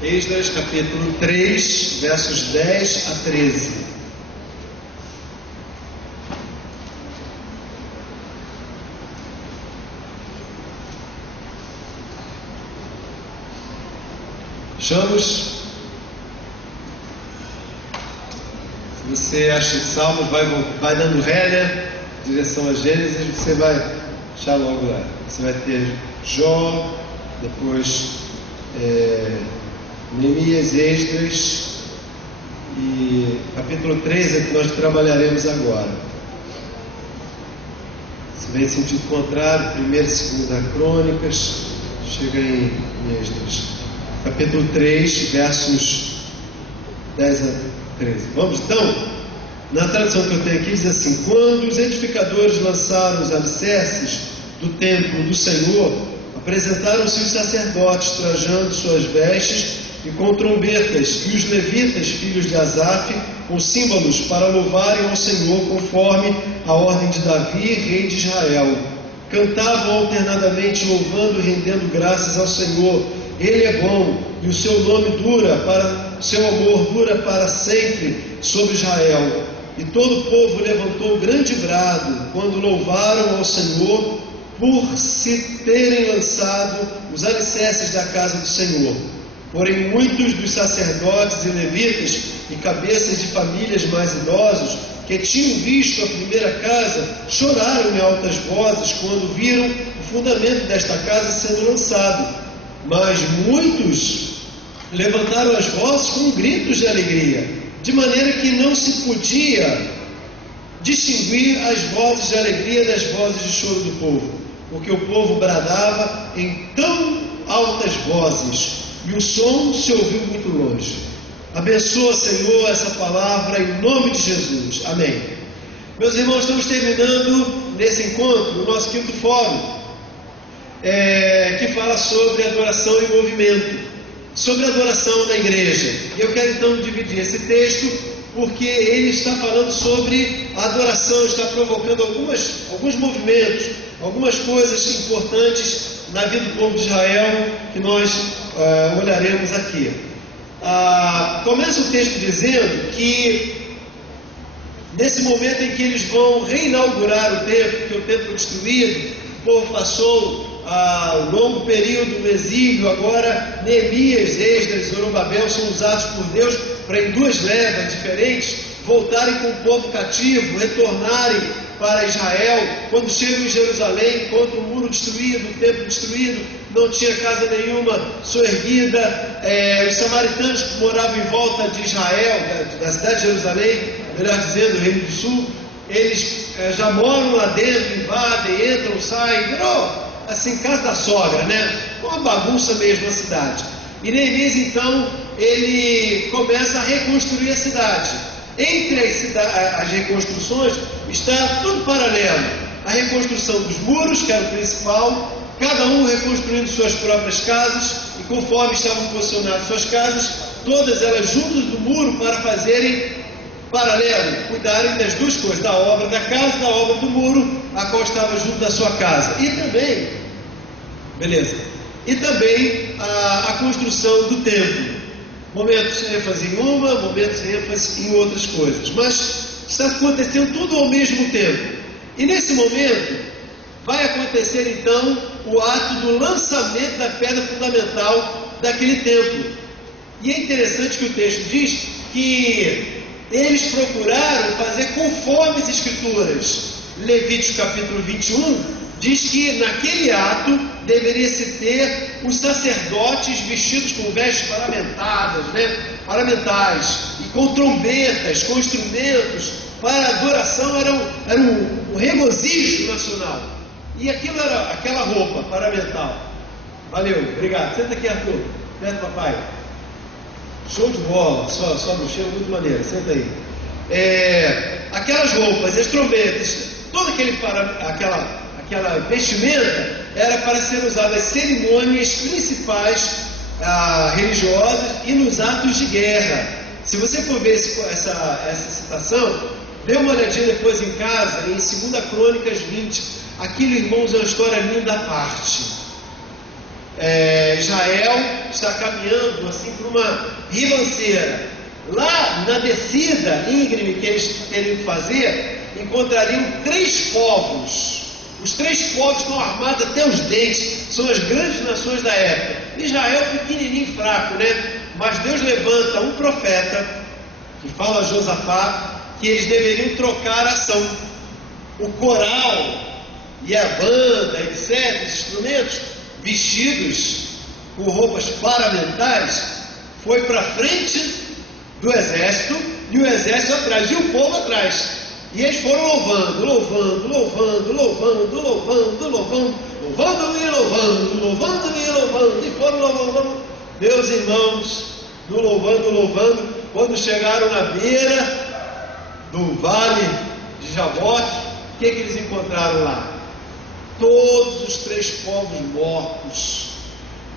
Esdras capítulo 3, versos 10 a 13. Achamos? Se você acha Salmos, vai dando ré, né? Direção a Gênesis, você vai achar logo lá. Você vai ter Jó, depois Neemias, Esdras, e capítulo 3 é que nós trabalharemos agora. Se vem em sentido contrário, 1ª e 2ª Crônicas, chega em Esdras, capítulo 3, versos 10 a 13. Vamos então? Na tradução que eu tenho aqui diz assim: quando os edificadores lançaram os alicerces do templo do Senhor, apresentaram-se os sacerdotes trajando suas vestes e com trombetas, e os levitas, filhos de Asaf, com símbolos para louvarem ao Senhor conforme a ordem de Davi, rei de Israel. Cantavam alternadamente, louvando e rendendo graças ao Senhor. Ele é bom, e o seu amor dura para sempre sobre Israel. E todo o povo levantou grande brado quando louvaram ao Senhor por se terem lançado os alicerces da casa do Senhor. Porém, muitos dos sacerdotes e levitas e cabeças de famílias mais idosos que tinham visto a primeira casa choraram em altas vozes quando viram o fundamento desta casa sendo lançado. Mas muitos levantaram as vozes com gritos de alegria, de maneira que não se podia distinguir as vozes de alegria das vozes de choro do povo, porque o povo bradava em tão altas vozes, e o som se ouviu muito longe. Abençoa, Senhor, essa palavra em nome de Jesus. Amém. Meus irmãos, estamos terminando nesse encontro o nosso 5º fórum, que fala sobre adoração em movimento, sobre adoração na igreja. Eu quero então dividir esse texto, porque ele está falando sobre a adoração, está provocando alguns movimentos, algumas coisas importantes na vida do povo de Israel, que nós olharemos aqui. Começa o texto dizendo que nesse momento em que eles vão reinaugurar o templo, que o templo foi destruído, o povo passou um longo período no exílio. Agora Neemias, Esdras e Zorobabel são usados por Deus para, em 2 levas diferentes, voltarem com o povo cativo, retornarem para Israel. Quando chegam em Jerusalém, encontram o muro destruído, o templo destruído, não tinha casa nenhuma soerguida. Os samaritanos que moravam em volta de Israel, da cidade de Jerusalém, melhor dizendo, o Reino do Sul, eles já moram lá dentro, invadem, entram, saem, virou assim, casa da sogra, né? Uma bagunça mesmo a cidade. E Neemias, então, ele começa a reconstruir a cidade. Entre as reconstruções está tudo paralelo. A reconstrução dos muros, que era o principal, cada um reconstruindo suas próprias casas, e conforme estavam posicionadas suas casas, todas elas juntas do muro para fazerem paralelo, cuidarem das duas coisas, da obra da casa e da obra do muro, a qual estava junto da sua casa. E também, a construção do templo. Momentos de ênfase em uma, momentos de ênfase em outras coisas, mas está acontecendo tudo ao mesmo tempo. E nesse momento vai acontecer então o ato do lançamento da pedra fundamental daquele templo. E é interessante que o texto diz que eles procuraram fazer conforme as Escrituras. Levítico capítulo 21 diz que naquele ato deveria se ter os sacerdotes vestidos com vestes parlamentares, e com trombetas, com instrumentos, para a adoração. Era um regozijo nacional. E aquilo era aquela roupa paramental. Valeu, obrigado. Senta aqui, Arthur, perto do papai. Show de bola, só no cheiro, muito maneiro. Senta aí. Aquelas roupas, as trombetas, toda aquela vestimenta era para ser usada nas cerimônias principais religiosas e nos atos de guerra. Se você for ver essa citação, dê uma olhadinha depois em casa, em 2ª Crônicas 20. Aquilo, irmãos, é uma história linda à parte. Israel está caminhando assim por uma ribanceira. Lá na descida íngreme que eles teriam que fazer, encontrariam 3 povos. Os 3 povos estão armados até os dentes, são as grandes nações da época. Israel pequenininho e fraco, né? Mas Deus levanta um profeta que fala a Josafá que eles deveriam trocar a ação. O coral e a banda, etc., os instrumentos vestidos com roupas parlamentares, foi para frente do exército e o exército atrás, e o povo atrás. E eles foram louvando, louvando, louvando, louvando, louvando, louvando, louvando e louvando, louvando e louvando, e foram louvando. Meus irmãos, no louvando, louvando, quando chegaram na beira do vale de Jaboque, o que eles encontraram lá? Todos os 3 povos mortos.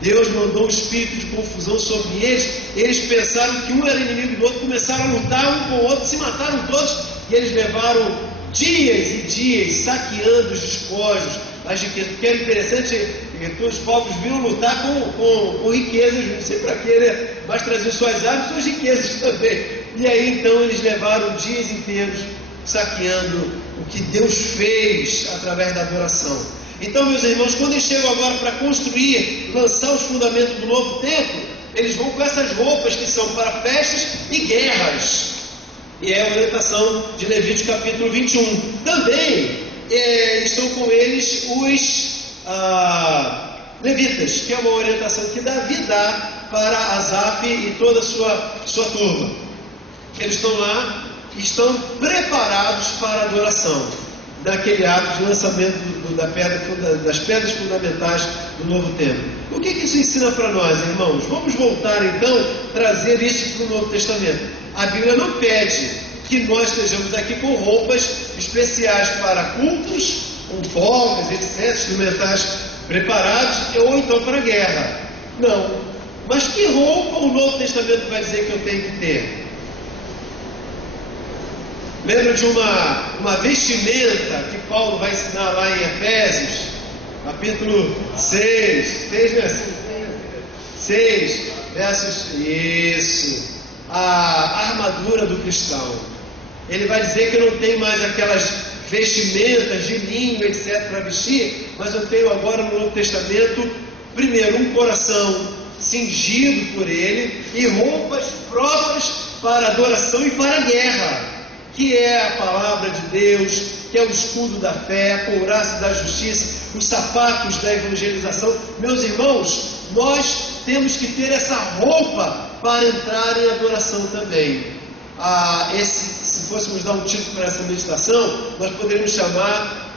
Deus mandou um espírito de confusão sobre eles. Eles pensaram que um era inimigo do outro, começaram a lutar um com o outro, se mataram todos. E eles levaram dias e dias saqueando os despojos, as riquezas. Porque era interessante que os povos vinham lutar com riquezas, não sei para quê, né? Mas traziam suas armas e suas riquezas também. E aí então eles levaram dias inteiros saqueando o que Deus fez através da adoração. Então, meus irmãos, quando eles chegam agora para construir, lançar os fundamentos do novo templo, eles vão com essas roupas que são para festas e guerras. E é a orientação de Levítico capítulo 21. Também estão com eles os levitas, que é uma orientação que Davi dá para Asaf e toda a sua turma. Eles estão lá e estão preparados para a adoração, daquele ato de lançamento das pedras fundamentais do novo templo. O que isso ensina para nós, irmãos? Vamos voltar então a trazer isso para o Novo Testamento. A Bíblia não pede que nós estejamos aqui com roupas especiais para cultos, com folgas, etc., instrumentais preparados, ou então para a guerra. Não. Mas que roupa o Novo Testamento vai dizer que eu tenho que ter? Lembra de uma vestimenta que Paulo vai ensinar lá em Efésios, capítulo 6, versos, isso, a armadura do cristão. Ele vai dizer que eu não tenho mais aquelas vestimentas de linho, etc., para vestir, mas eu tenho agora no Novo Testamento, primeiro, um coração cingido por ele e roupas próprias para adoração e para a guerra, que é a palavra de Deus, que é o escudo da fé, a couraça da justiça, os sapatos da evangelização. Meus irmãos, nós temos que ter essa roupa para entrar em adoração também. Se fôssemos dar um título para essa meditação, nós poderíamos chamar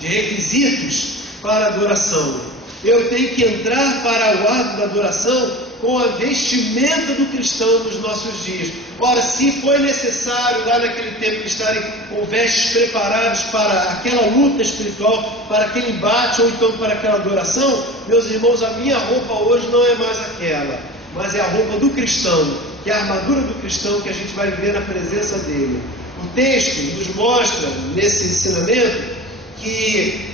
de requisitos para a adoração. Eu tenho que entrar para o ato da adoração com a vestimenta do cristão nos nossos dias. Ora, se foi necessário lá naquele tempo estarem com vestes preparados para aquela luta espiritual, para aquele embate ou então para aquela adoração, meus irmãos, a minha roupa hoje não é mais aquela, mas é a roupa do cristão, que é a armadura do cristão que a gente vai viver na presença dele. O texto nos mostra nesse ensinamento que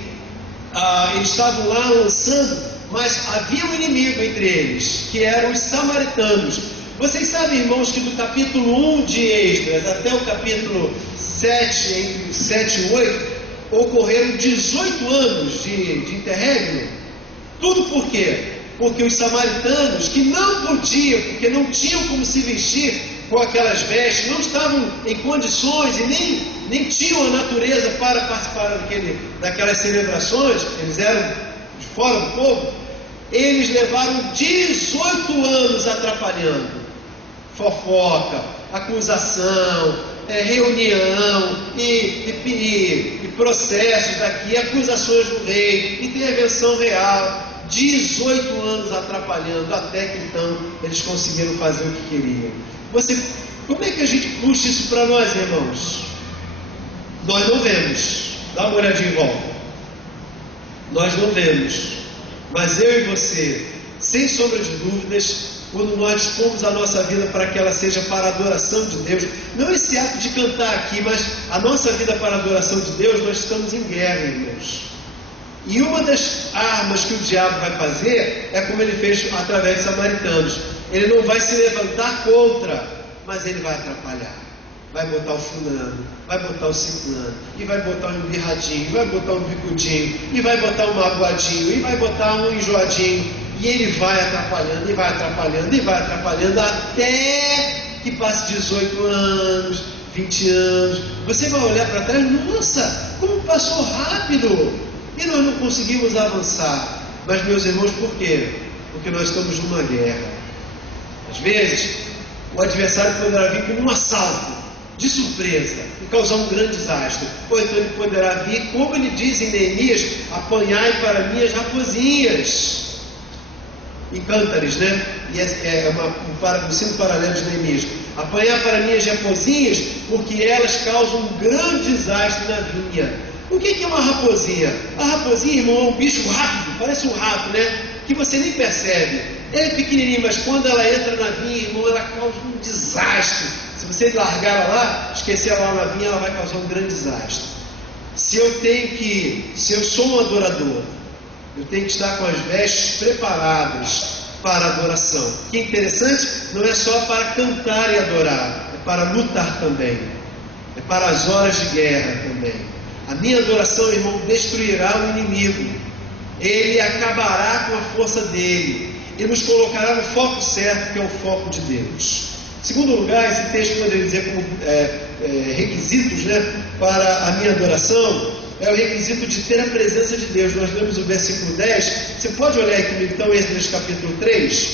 eles estavam lá lançando, mas havia um inimigo entre eles, que eram os samaritanos. Vocês sabem, irmãos, que do capítulo 1 de Esdras até o capítulo 7, entre 7 e 8, ocorreram 18 anos de interregno. Tudo por quê? Porque os samaritanos, que não podiam, porque não tinham como se vestir com aquelas vestes, não estavam em condições e nem tinham a natureza para participar daquelas celebrações, eles eram de fora do povo, eles levaram 18 anos atrapalhando. Fofoca, acusação, reunião e processos daqui, acusações do rei, intervenção real. 18 anos atrapalhando, até que então eles conseguiram fazer o que queriam. Como é que a gente puxa isso para nós, irmãos? Nós não vemos. Dá uma olhadinha em volta. Nós não vemos. Mas eu e você, sem sombra de dúvidas, quando nós dispomos a nossa vida para que ela seja para a adoração de Deus, não esse ato de cantar aqui, mas a nossa vida para a adoração de Deus, nós estamos em guerra, irmãos. E uma das armas que o diabo vai fazer é como ele fez através de samaritanos. Ele não vai se levantar contra, mas ele vai atrapalhar. Vai botar o fulano, vai botar o ciclano, e vai botar um embirradinho, vai botar um bicudinho, e vai botar um magoadinho, e vai botar um enjoadinho. E ele vai atrapalhando, e vai atrapalhando, e vai atrapalhando, até que passe 18 anos, 20 anos. Você vai olhar para trás, nossa, como passou rápido! E nós não conseguimos avançar. Mas, meus irmãos, por quê? Porque nós estamos numa guerra. Às vezes, o adversário poderá vir com um assalto, de surpresa, e causar um grande desastre. Ou então ele poderá vir, como ele diz em Neemias, apanhai para mim as raposinhas. Em Cântares, né? E um sino paralelo de Neemias. Apanhar para mim as raposinhas, porque elas causam um grande desastre na vinha. O que é uma raposinha? A raposinha, irmão, é um bicho rápido, parece um rato, né? Que você nem percebe. Ela é pequenininha, mas quando ela entra na vinha, irmão, ela causa um desastre. Se você largar ela lá, esquecer ela lá na vinha, ela vai causar um grande desastre. Se eu sou um adorador, eu tenho que estar com as vestes preparadas para a adoração. Que interessante, não é só para cantar e adorar, é para lutar também, é para as horas de guerra também. A minha adoração, irmão, destruirá o inimigo, ele acabará com a força dele, e nos colocará no foco certo, que é o foco de Deus. Em segundo lugar, esse texto poderia dizer como requisitos, né, para a minha adoração, é o requisito de ter a presença de Deus. Nós lemos o versículo 10, você pode olhar aí comigo, então, Êxodo capítulo 3,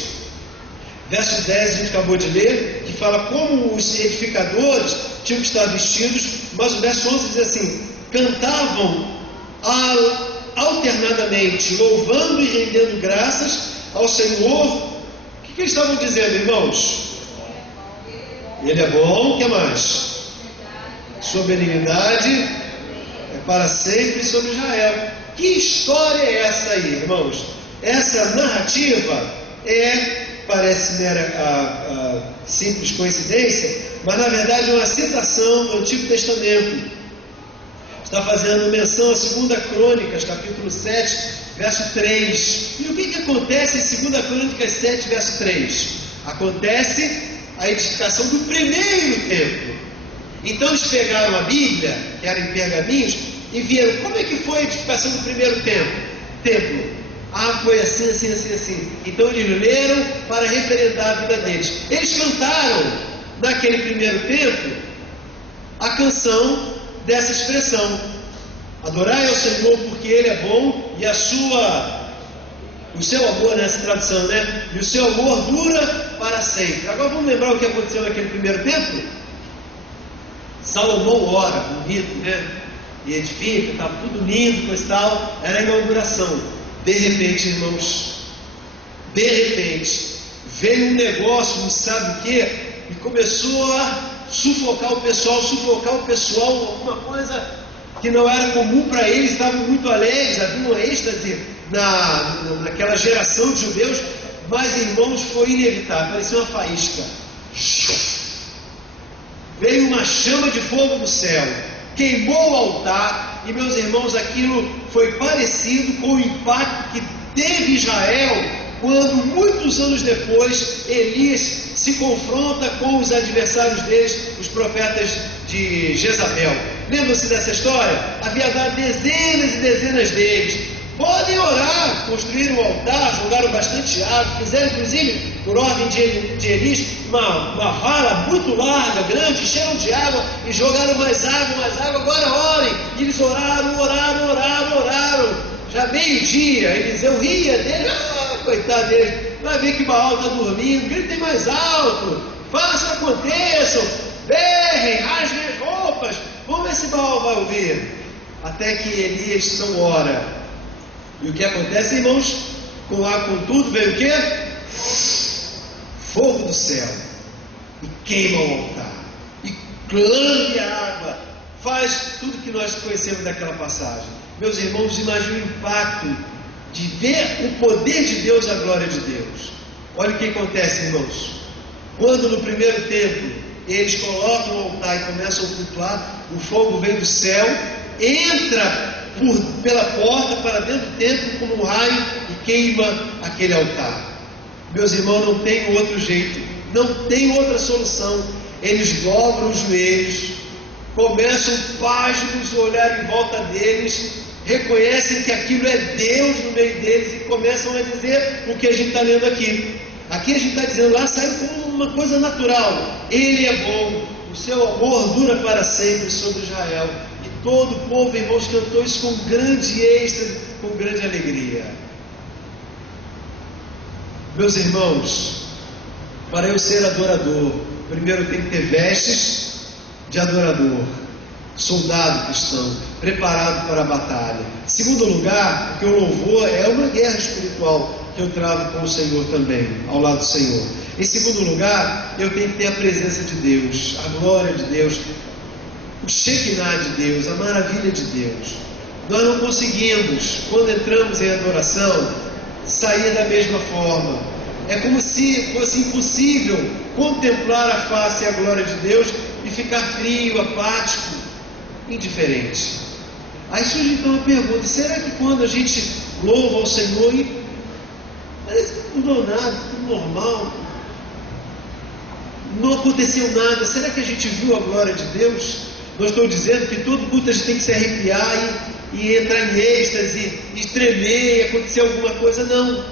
verso 10, a gente acabou de ler, que fala como os edificadores tinham que estar vestidos, mas o verso 11 diz assim: cantavam alternadamente, louvando e rendendo graças ao Senhor. O que eles estavam dizendo, irmãos? Ele é bom, o que mais? Sua benignidade é para sempre sobre Israel. Que história é essa aí, irmãos? Essa narrativa parece mera simples coincidência, mas na verdade é uma citação do Antigo Testamento. Está fazendo menção a 2 Crônicas, capítulo 7, verso 3. E o que acontece em 2 Crônicas 7, verso 3? Acontece a edificação do primeiro templo. Então eles pegaram a Bíblia, que era em pergaminhos, e viram como é que foi a edificação do primeiro templo. Foi assim, assim, assim, assim. Então eles leram para referendar a vida deles. Eles cantaram naquele primeiro templo a canção dessa expressão: adorai ao Senhor porque Ele é bom e o seu amor, nessa tradução, né? E o seu amor dura para sempre. Agora vamos lembrar o que aconteceu naquele primeiro templo? Salomão ora, bonito, né? E edifica, estava tudo lindo, coisa e tal. Era a inauguração. De repente, irmãos, veio um negócio, não sabe o que, e começou a sufocar o pessoal, alguma coisa que não era comum para eles. Estavam muito alegres, havia um êxtase naquela geração de judeus, mas, irmãos, foi inevitável, parecia uma faísca. Veio uma chama de fogo do céu, queimou o altar, e, meus irmãos, aquilo foi parecido com o impacto que teve Israel quando, muitos anos depois, Elias se confronta com os adversários deles, os profetas de Jezabel. Lembram-se dessa história? Havia dado dezenas e dezenas deles. Podem orar, construíram um altar, jogaram bastante água, fizeram, inclusive, por ordem de Elias, uma vala muito larga, grande, cheia de água, e jogaram mais água, agora orem. E eles oraram. Já meio-dia, Eliseu ria dele, coitado dele, vai ver que Baal está dormindo, gritem mais alto, façam, aconteçam, berrem, rasguem as roupas, vamos ver se Baal vai ouvir. Até que Elias não ora. E o que acontece, irmãos? Com tudo veio o quê? Fogo do céu, e queima o altar, e lambe a água, faz tudo que nós conhecemos daquela passagem. Meus irmãos, imaginem o impacto de ver o poder de Deus, a glória de Deus. Olha o que acontece, irmãos. Quando no primeiro templo eles colocam o altar e começam a flutuar, o fogo vem do céu, entra pela porta para dentro do templo como um raio e queima aquele altar. Meus irmãos, não tem outro jeito, não tem outra solução. Eles dobram os joelhos, começam pasmos a olhar em volta deles, reconhecem que aquilo é Deus no meio deles e começam a dizer o que a gente está lendo aqui. Aqui a gente está dizendo, lá saiu como uma coisa natural. Ele é bom, o seu amor dura para sempre sobre Israel. E todo o povo, irmãos, cantou isso com grande êxtase, com grande alegria. Meus irmãos, para eu ser adorador, primeiro eu tenho que ter vestes de adorador, soldado cristão, preparado para a batalha. Em segundo lugar, porque o louvor é uma guerra espiritual que eu travo com o Senhor também, ao lado do Senhor. Em segundo lugar, eu tenho que ter a presença de Deus, a glória de Deus, o Shekinah de Deus, a maravilha de Deus. Nós não conseguimos, quando entramos em adoração, sair da mesma forma. É como se fosse impossível contemplar a face e a glória de Deus e ficar frio, apático, indiferente. Aí surge então a pergunta: será que quando a gente louva ao Senhor e parece que não mudou nada, tudo normal, não aconteceu nada, será que a gente viu a glória de Deus? Não estou dizendo que todo culto a gente tem que se arrepiar e entrar em êxtase, e tremer, e acontecer alguma coisa, não.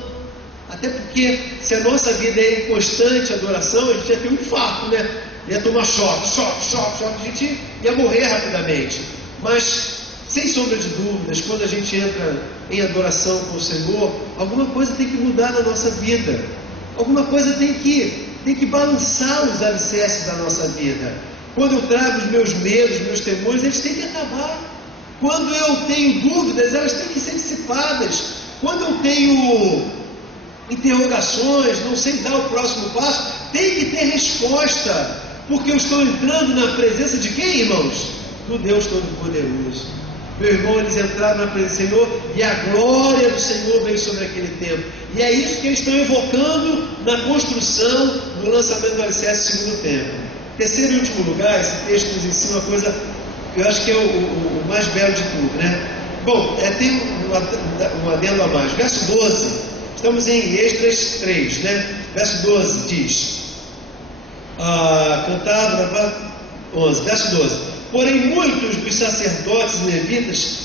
Até porque se a nossa vida é em constante adoração, a gente ia ter um infarto, né? Ia tomar choque, a gente ia morrer rapidamente. Mas, sem sombra de dúvidas, quando a gente entra em adoração com o Senhor, alguma coisa tem que mudar na nossa vida. Alguma coisa tem que balançar os alicerces da nossa vida. Quando eu trago os meus medos, meus temores, eles têm que acabar. Quando eu tenho dúvidas, elas têm que ser dissipadas. Quando eu tenho interrogações, não sei dar o próximo passo, tem que ter resposta. Porque eu estou entrando na presença de quem, irmãos? Do Deus Todo-Poderoso. Meu irmão, eles entraram na presença do Senhor e a glória do Senhor veio sobre aquele templo. E é isso que eles estão evocando na construção, no lançamento do alicerce do segundo templo. Terceiro e último lugar, esse texto nos ensina uma coisa que eu acho que é o mais belo de tudo, né? Bom, tem um adendo a mais. Verso 12, estamos em Esdras 3, né? Verso 12 diz, contado, 11, verso 12: porém muitos dos sacerdotes e levitas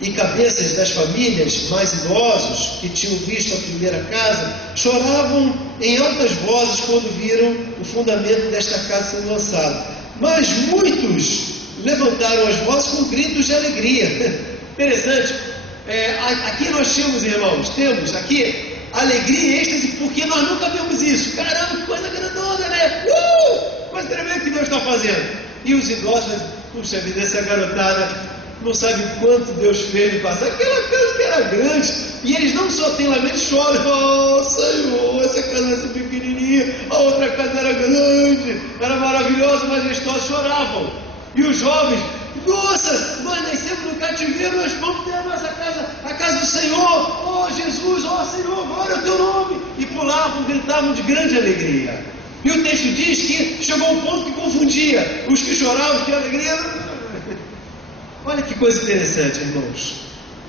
e cabeças das famílias mais idosos, que tinham visto a primeira casa, choravam em altas vozes quando viram o fundamento desta casa sendo lançado. Mas muitos levantaram as vozes com gritos de alegria. Interessante. Aqui nós temos aqui alegria e êxtase, porque nós nunca vemos isso. Caramba, que coisa grandona, né? Coisa tremenda que Deus está fazendo. E os idosos, puxa vida, essa garotada não sabe quanto Deus fez no passado. Aquela casa que era grande, e eles não só têm lamento, choram. Oh Senhor, essa casa vai ser pequenininha, a outra casa era grande, era maravilhosa, majestosa, choravam. E os jovens: nossa, nós nascemos no cativeiro, nós vamos ter a nossa casa, a casa do Senhor. Oh Jesus, oh Senhor, glória ao teu nome. E pulavam, gritavam de grande alegria. E o texto diz que chegou um ponto que confundia os que choravam, os que alegria. Olha que coisa interessante, irmãos.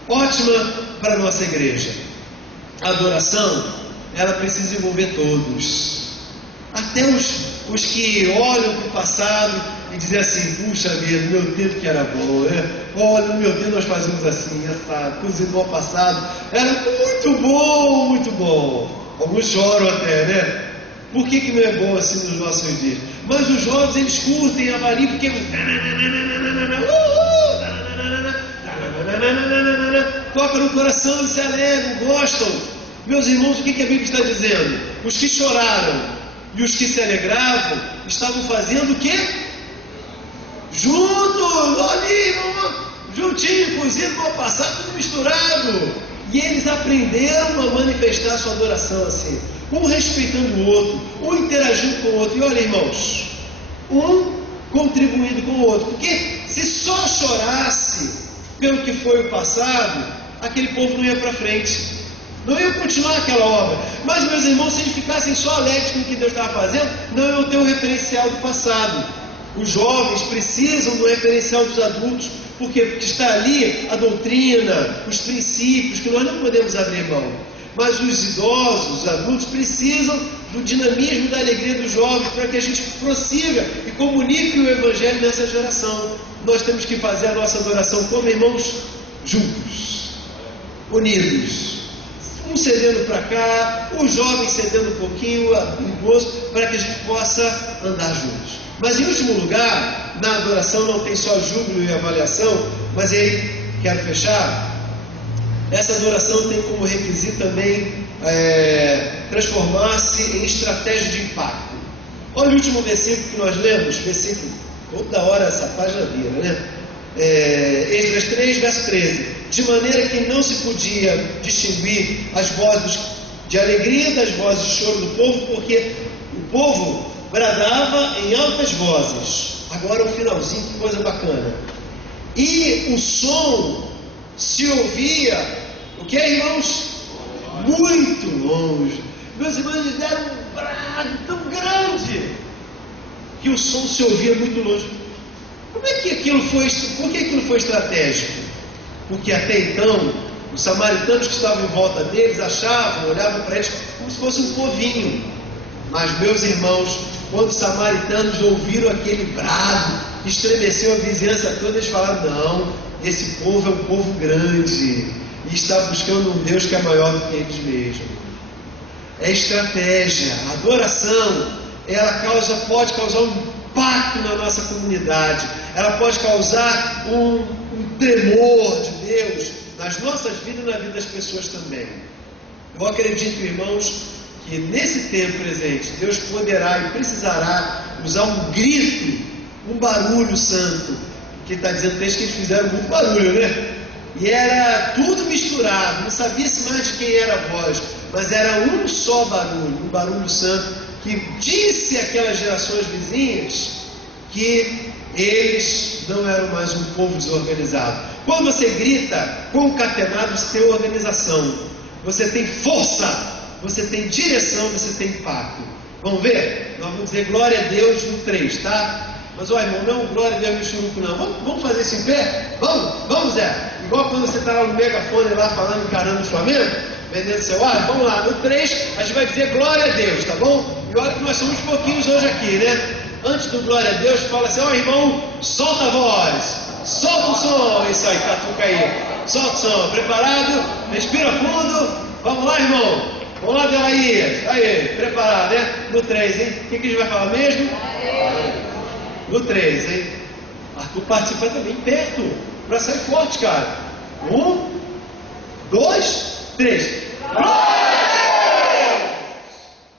Ótima para a nossa igreja. A adoração, ela precisa envolver todos. Até os que olham para o passado e dizem assim: puxa vida, meu tempo que era bom, né? Olha, no meu tempo nós fazíamos assim, essa coisa do passado era muito bom, muito bom. Alguns choram até, né? Por que não é bom assim nos nossos dias? Mas os jovens, eles curtem, avaliam, porque toca no coração e se alegram, gostam. Meus irmãos, o que a Bíblia está dizendo? Os que choraram e os que se alegravam estavam fazendo o quê? Juntos, ali, juntinho, cozido com o passado, tudo misturado. E eles aprenderam a manifestar a sua adoração assim, um respeitando o outro, um interagindo com o outro. E olha, irmãos, um contribuindo com o outro, porque se só chorasse pelo que foi o passado, aquele povo não ia para frente, não ia continuar aquela obra. Mas, meus irmãos, se eles ficassem só alegres com o que Deus estava fazendo, não iam ter o referencial do passado. Os jovens precisam do referencial dos adultos, Por quê? Porque está ali a doutrina, os princípios que nós não podemos abrir mão. Mas os idosos, os adultos, precisam do dinamismo, da alegria dos jovens, para que a gente prossiga e comunique o Evangelho nessa geração. Nós temos que fazer a nossa adoração como irmãos juntos, unidos, um cedendo para cá, o jovem cedendo um pouquinho, o idoso, para que a gente possa andar juntos. Mas em último lugar, na adoração não tem só júbilo e avaliação, mas aí quero fechar. Essa adoração tem como requisito também transformar-se em estratégia de impacto. Olha o último versículo que nós lemos, versículo, toda hora essa página vira, né? Esdras 3, verso 13. De maneira que não se podia distinguir as vozes de alegria das vozes de choro do povo, porque o povo bradava em altas vozes. Agora o finalzinho, que coisa bacana. E o som se ouvia, o que é, irmãos? Muito longe. Meus irmãos deram um brado tão grande que o som se ouvia muito longe. Como é que aquilo foi? Por que aquilo foi estratégico? Porque até então os samaritanos que estavam em volta deles achavam, olhavam para eles como se fosse um povinho. Mas, meus irmãos, quando os samaritanos ouviram aquele brado que estremeceu a vizinhança toda, eles falaram: não, esse povo é um povo grande e está buscando um Deus que é maior do que eles mesmos. É estratégia. A adoração, ela pode causar um impacto na nossa comunidade, ela pode causar um tremor de Deus nas nossas vidas e na vida das pessoas também. Eu acredito, irmãos, que nesse tempo presente Deus poderá e precisará usar um grito, um barulho santo, que está dizendo que eles fizeram muito barulho, né? E era tudo misturado, não sabia-se mais de quem era a voz, mas era um só barulho, um barulho santo, que disse àquelas gerações vizinhas que eles não eram mais um povo desorganizado. Quando você grita concatenado, você tem organização, você tem força, você tem direção, você tem impacto. Vamos ver? Nós vamos dizer glória a Deus no 3, tá? Mas olha, irmão, não glória a Deus no churuco, não. Vamos fazer isso em pé? Vamos, Zé. Igual quando você está lá no megafone, lá falando, encarando o Flamengo, vendendo seu ar. Vamos lá, no 3 a gente vai dizer glória a Deus, tá bom? E olha que nós somos pouquinhos hoje aqui, né? Antes do glória a Deus, fala assim: ó, irmão, solta a voz, solta o som. Isso aí, catuca aí, solta o som. Preparado? Respira fundo. Vamos lá, irmão. Vamos lá, Delaías. Aí, preparado, né? No 3, hein? O que a gente vai falar mesmo? No 3, hein? Arthur participa também perto, para sair forte, cara. 1, 2, 3.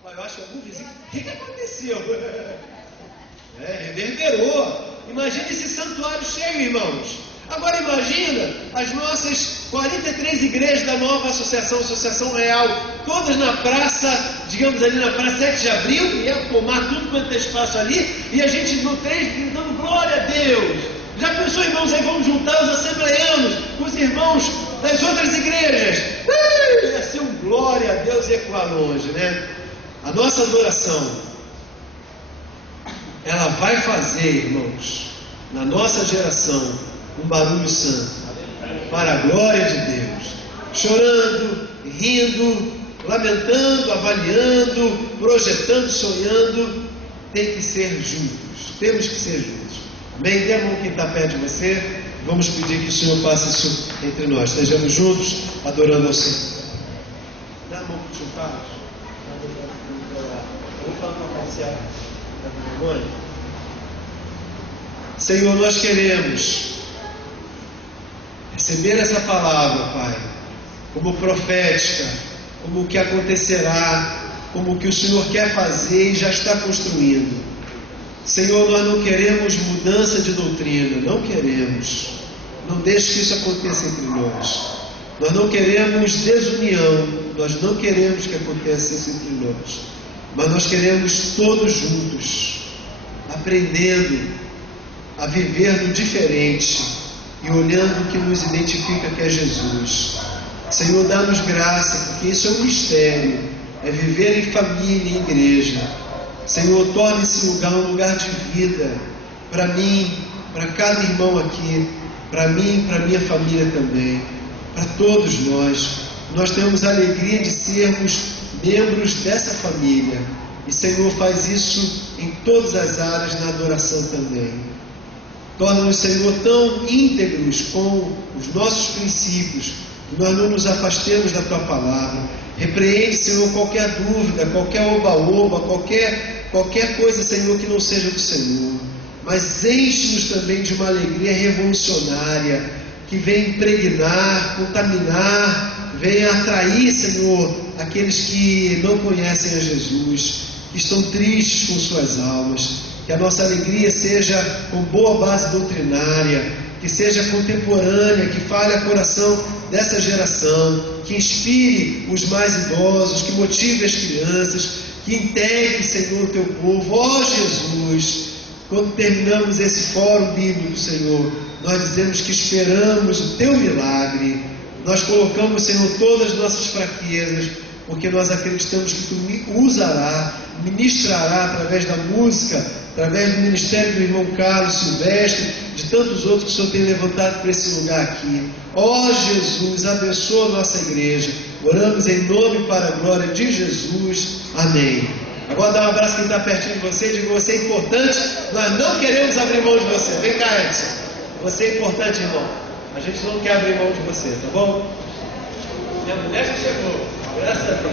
Eu acho que algum vizinho. O que aconteceu? Reverberou. Imagina esse santuário cheio, irmãos. Agora imagina as nossas 43 igrejas da nova Associação Real, todas na praça, digamos ali na praça 7 de abril, ia tomar tudo quanto é espaço ali, e a gente no 3 gritando glória a Deus. Já pensou, irmãos, aí vamos juntar os assembleanos com os irmãos das outras igrejas? Ia ser um glória a Deus e ecoar longe, né? A nossa adoração, ela vai fazer, irmãos, na nossa geração, um barulho santo, para a glória de Deus, chorando, rindo, lamentando, avaliando, projetando, sonhando. Tem que ser juntos, temos que ser juntos. Amém? Dê a mão quem está perto de você. Vamos pedir que o Senhor faça isso entre nós. Estejamos juntos, adorando ao Senhor. Dá a mão para o Senhor Carlos. Vamos falar para a passear da minha mãe. Senhor, nós queremos receber essa palavra, Pai, como profética, como o que acontecerá, como o que o Senhor quer fazer e já está construindo. Senhor, nós não queremos mudança de doutrina, não queremos. Não deixe que isso aconteça entre nós. Nós não queremos desunião, nós não queremos que aconteça isso entre nós. Mas nós queremos todos juntos, aprendendo a viver no diferente e olhando o que nos identifica, que é Jesus. Senhor, dá-nos graça, porque isso é um mistério, é viver em família, em igreja. Senhor, torne esse lugar um lugar de vida para mim, para cada irmão aqui, para mim, para minha família também, para todos nós temos a alegria de sermos membros dessa família. E Senhor, faz isso em todas as áreas, na adoração também. Torna-nos, Senhor, tão íntegros com os nossos princípios, que nós não nos afastemos da Tua Palavra. Repreende, Senhor, qualquer dúvida, qualquer oba-oba, qualquer coisa, Senhor, que não seja do Senhor. Mas enche-nos também de uma alegria revolucionária, que vem impregnar, contaminar, vem atrair, Senhor, aqueles que não conhecem a Jesus, que estão tristes com suas almas. Que a nossa alegria seja com boa base doutrinária, que seja contemporânea, que fale ao coração dessa geração, que inspire os mais idosos, que motive as crianças, que integre, Senhor, o Teu povo. Ó Jesus, quando terminamos esse fórum bíblico, Senhor, nós dizemos que esperamos o Teu milagre. Nós colocamos, Senhor, todas as nossas fraquezas, porque nós acreditamos que Tu me usará, ministrará através da música, através do ministério do irmão Carlos Silvestre, de tantos outros que o Senhor tem levantado para esse lugar aqui. Ó Jesus, abençoa a nossa igreja. Oramos em nome e para a glória de Jesus. Amém. Agora dá um abraço quem está pertinho de você e diga: você é importante, nós não queremos abrir mão de você. Vem cá, Edson. Você é importante, irmão. A gente não quer abrir mão de você, tá bom? Minha mulher já chegou. Graças a Deus.